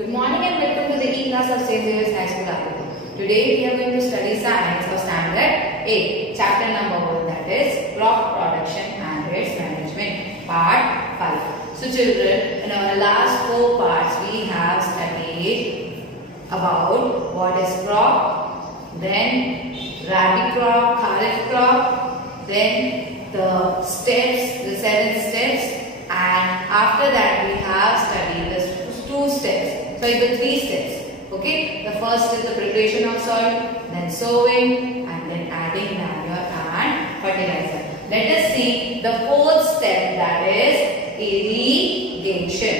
Good morning and welcome to the E-class of St. Xavier's High School, Apathy. Today we are going to study science of standard 8, chapter number 1, that is crop production and its management, part 5. So children, in our last 4 parts we have studied about what is crop, then rabi crop, kharif crop, then the steps, the 7 steps, and after that we have studied the 2 steps, sorry, the 3 steps. Okay, the first is the preparation of soil, then sowing, and then adding manure and fertilizer. Let us see the 4th step, that is irrigation.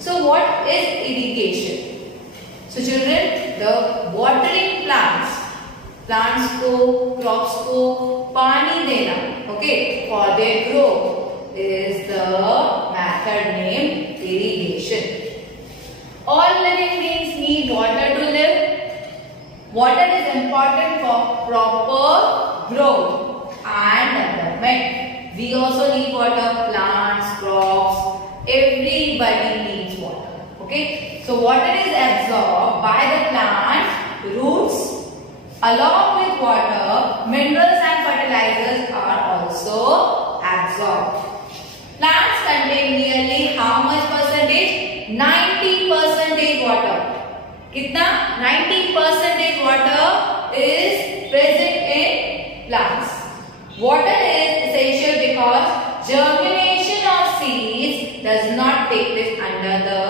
So what is irrigation? So children, the watering plants को, crops को पानी देना, okay, for their growth is the method named irrigation. All living beings need water to live. Water is important for proper growth and development. We also need water, plants, crops, everybody needs water. Okay, so water is absorbed by the plant roots. Along with water, minerals and fertilizers are also absorbed. Plants contain nearly how much percentage? 90% water. कितना? 90% water is present in plants. Water is essential because germination of seeds does not take place under the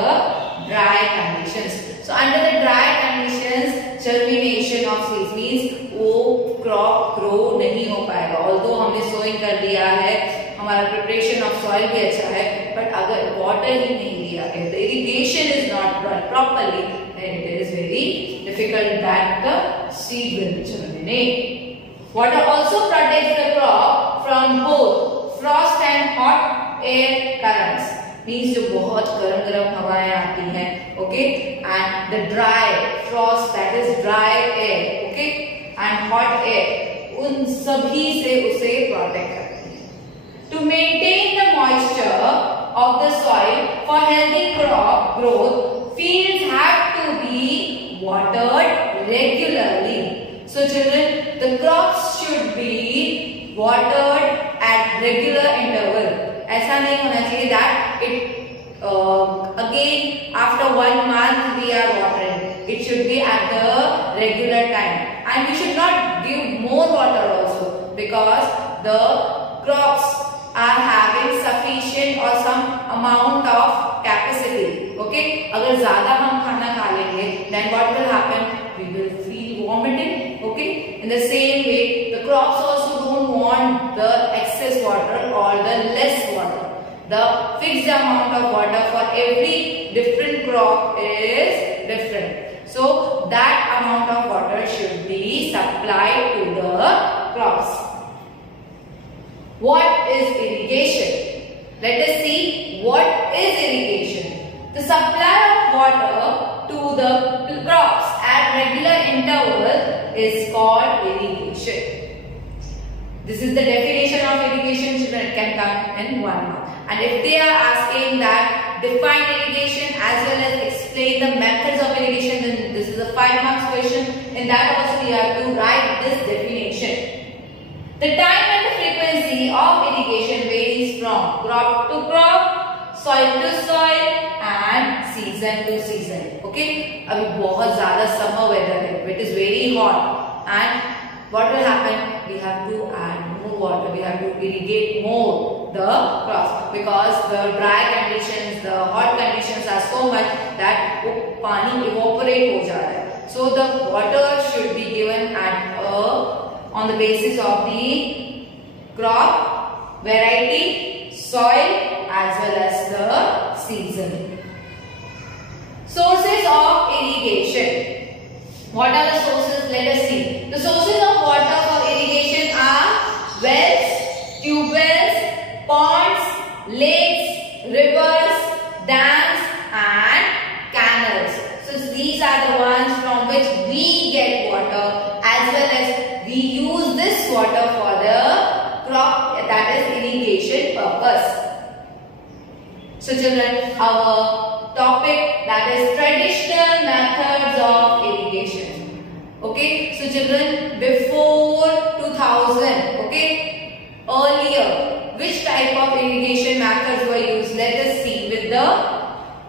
dry conditions. So under the dry conditions, germination of seeds means वो crop grow नहीं हो पाएगा. Although हमने sowing कर दिया है, हमारा preparation of soil भी अच्छा है, but अगर water ही नहीं दिया है, the irrigation is not done properly, then it is very difficult that the seed will germinate. Water also protects the crop from both frost and hot air currents. Means जो बहुत गरम हवाएं आती हैं, okay, and the dry frost, that is dry air, okay, and hot air, उन सभी से उसे protect करती है. To maintain the moisture of the soil for healthy crop growth, fields have to be watered regularly. So children, the crops should be watered at regular interval. ऐसा नहीं होना चाहिए that it again after 1 month we are watering. It should be at the regular time, and we should not give more water also because the crops are having sufficient or some amount of capacity. Okay, अगर ज़्यादा हम खाना खा लेंगे, then what will happen? We will feel vomiting. Okay, in the same way, the crops also don't want the excess water or the less water. The fixed amount of water for every different crop is different. So that amount of water should be supplied to the crops. What is irrigation? Let us see what is irrigation. The supply of water to the crops at regular intervals is called irrigation. This is the definition of irrigation. Children, it can come in 1 month. And if they are asking that define irrigation as well as explain the methods of irrigation, then this is a 5 marks question. In that also we have to write this definition. The time and the frequency of irrigation varies from crop to crop, soil to soil, and season to season. Okay? अभी बहुत ज़्यादा summer weather है. It is very hot, and what will happen? We have to add more water. We have to irrigate more the crops because the dry conditions, the hot conditions are so much that पानी evaporate हो जा रहा है. So the water should be given at on the basis of the crop, variety, soil as well as the season. Sources of irrigation. What are the sources? Let us see. The sources of water for irrigation are wells, tube wells, ponds, lakes, rivers, dams and canals. So these are the ones from which we get water, as well as we use this water for the crop, that is irrigation purpose. So children, our topic that is traditional methods of irrigation. Okay, so children, before 2000, okay, earlier, which type of irrigation methods were used? Let us see with the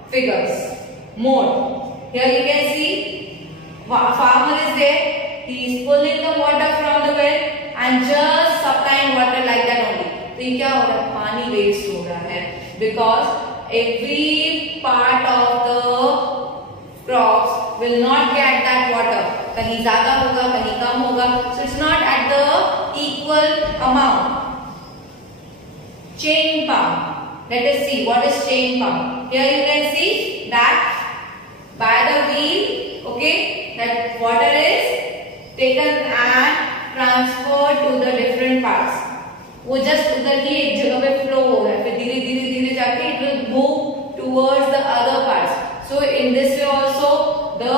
figures. Mode. Here you can see farmer is there. He is pulling the water from the well and just supplying water like that only. तो ये क्या हो रहा है? पानी waste हो रहा है, because every part of the crops will not get that water. कहीं ज्यादा होगा, कहीं कम होगा. So it's not at the equal amount. Chain pump. Let us see what is chain pump. Here you can see that by the wheel, okay, that water is taken and transferred to the different parts. वो just उधर की एक जगह पे flow हो रहा है, फिर धीरे धीरे धीरे जाके it will move towards the other parts. So in this way also the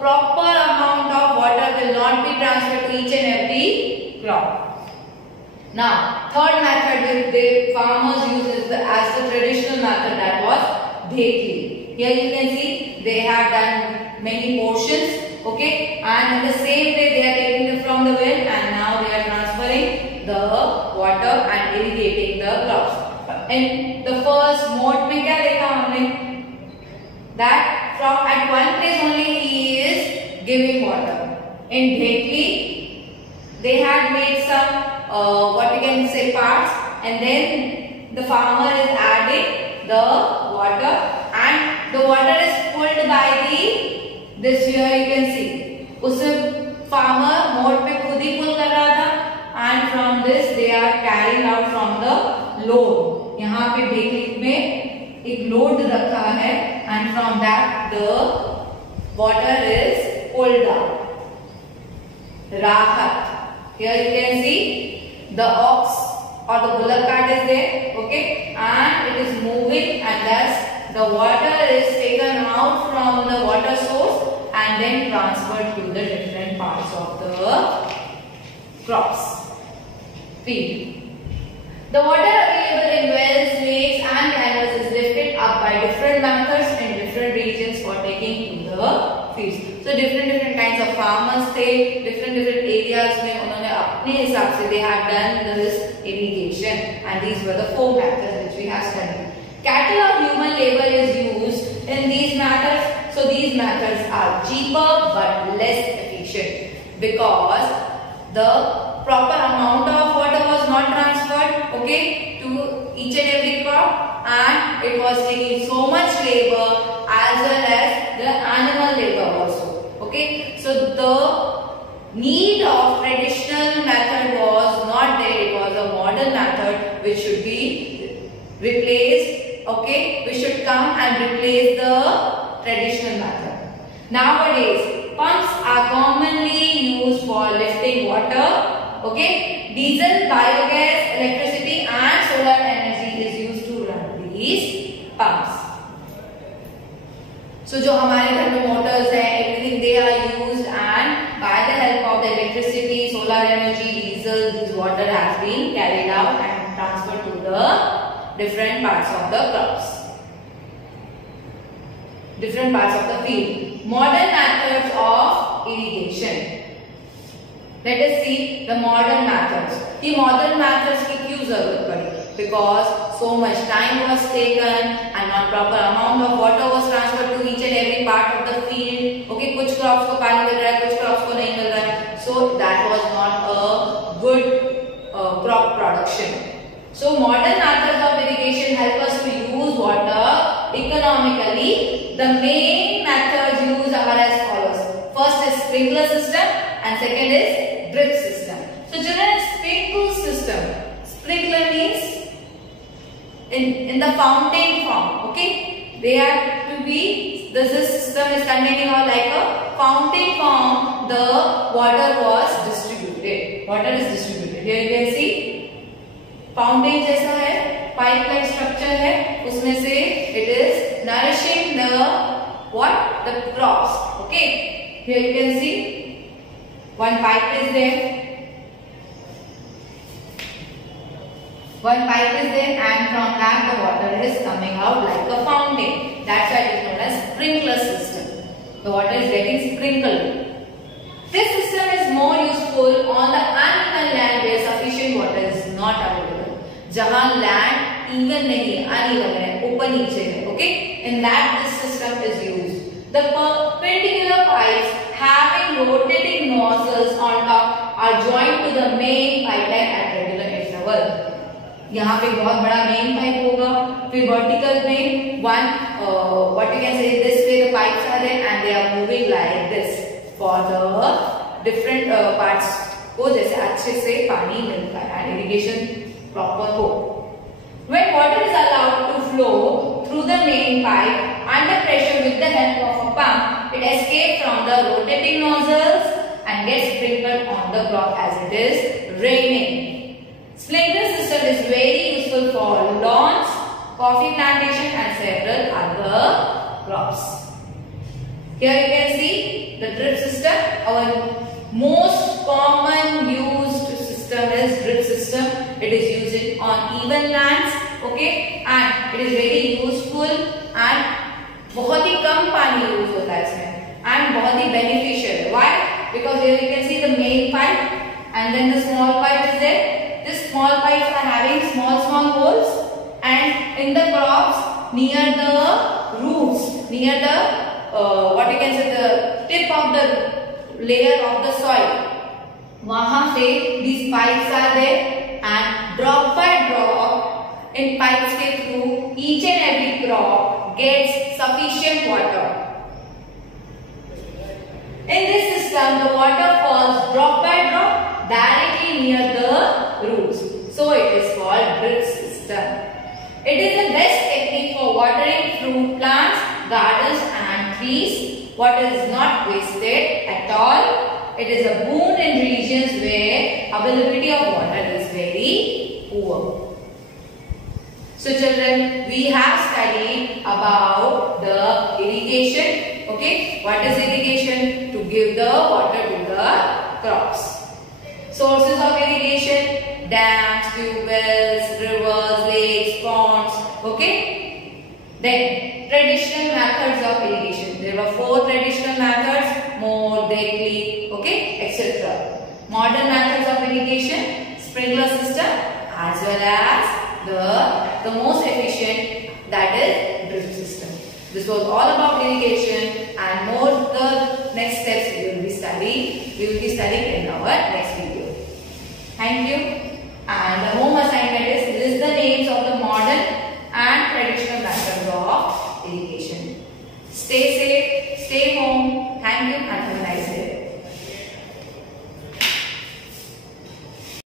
proper amount of water will not be transferred to each and every crop. Now third method which the farmers use as the traditional method, that was dhekli. Here you can see they have done many portions, okay, and in the same way they are taking it from the well and now they are transferring the water and irrigating the crops. In the first mode में क्या देखा हमने? That from at one place only he is giving water. In dhekli they had made some what we can say parts, and then the farmer is adding the water and the water is pulled by this here you can see. उसमें farmer mode पे खुद ही pull कर रहा था and from this they are carrying out from the load. यहाँ पे ढेकली में एक load रखा है and from that the water is pulled out. Rahat. Here you can see the ox or the bullock cart is there, okay, and it is moving and thus the water is taken out from the water source and then transferred to the different parts of the crops. Field. The water available in wells, lakes and canals is lifted up by different methods in different regions for taking to the fields. So different kinds of farmers थे, different areas में उन्होंने अपने हिसाब से they have done this irrigation and these were the 4 methods which we have studied. Cattle or human labor is used in these methods. So these methods are cheaper but less efficient because the proper amount of water was not transferred, okay, to each and every crop, and it was taking so much labor as well as the animal labor also, okay. So the need of traditional method was not there. It was a modern method which should be replaced, okay, we should come and replace the traditional method. Nowadays pumps are commonly used for lifting water. Okay, diesel, biogas, electricity and solar energy is used to run these pumps. So जो हमारे घर में motors हैं, everything they are used and by the help of the electricity, solar energy, diesel, this water has been carried out and transferred to the different parts of the crops, different parts of the field. Modern methods of irrigation. Let us see the modern methods. ये modern methods की क्यों जरूरत पड़ी? Because so much time was taken and not proper amount of water was transferred to each and every part of the field. Okay, कुछ crops को पानी मिल रहा है, कुछ crops को नहीं मिल रहा है. So that was not a good crop production. So modern methods of irrigation help us to use water economically. The main methods used are as follows. First is sprinkler system and second is drip system. So children, sprinkler system. Sprinkler means in the fountain form. Okay, they are to be. This system is containing or like a fountain form. The water was distributed. Water is distributed. Here you can see. Fountain जैसा है, pipe like structure है, उसमें से it is nourishing the what? The crops. Okay. Here you can see one pipe is there. One pipe is there and from that the water is coming out like a fountain. That's why it is known as sprinkler system. The water is getting sprinkled. This system is more useful on the uneven land where sufficient water is not available. जहाँ land even नहीं, uneven है, ऊपर नीचे है, okay? In that this system is used. The perpendicular pipes having rotating nozzles on top are joined to the main pipeline at regular interval. यहाँ पे बहुत बड़ा मेन पाइप होगा, फिर वर्टिकल में one what you can say this way the pipes are there and they are moving like this for the different parts को जैसे अच्छे से पानी मिलता है and irrigation proper हो. When water is allowed to flow through the main pipe under pressure with the help of a pump, it escapes from the rotating nozzles and gets sprinkled on the crop as it is raining. Sprinkler system is very useful for lawns, coffee plantation and several other crops. Here you can see the drip system. Our most common used system is drip system. It is used on even lands, okay, and it is very useful and बहुत ही कम पानी use होता है इसमें and बहुत ही beneficial. Why? Because here you can see the main pipe and then the small pipe is there. This small pipes are having small holes and in the crops near the roots, near the what you can say the tip of the layer of the soil. वहाँ पे these pipes are there and drop by drop in pipes के through each and every crop gets sufficient water. In this system, the water falls drop by drop directly near the roots. So it is called drip system. It is the best technique for watering fruit plants, gardens and trees. Water is not wasted at all. It is a boon in regions where availability of water is very poor. So children, we have studied about the irrigation. Okay, what is irrigation? To give the water to the crops. Sources of irrigation: dams, tube wells, rivers, lakes, ponds. Okay. Then traditional methods of irrigation. There were 4 traditional methods: more, dekli, okay, etc. Modern methods of irrigation: sprinkler system, as well as the most efficient, that is drip system. This was all about irrigation and more the next steps we will be studying in our next video. Thank you. And the home assignment is list the names of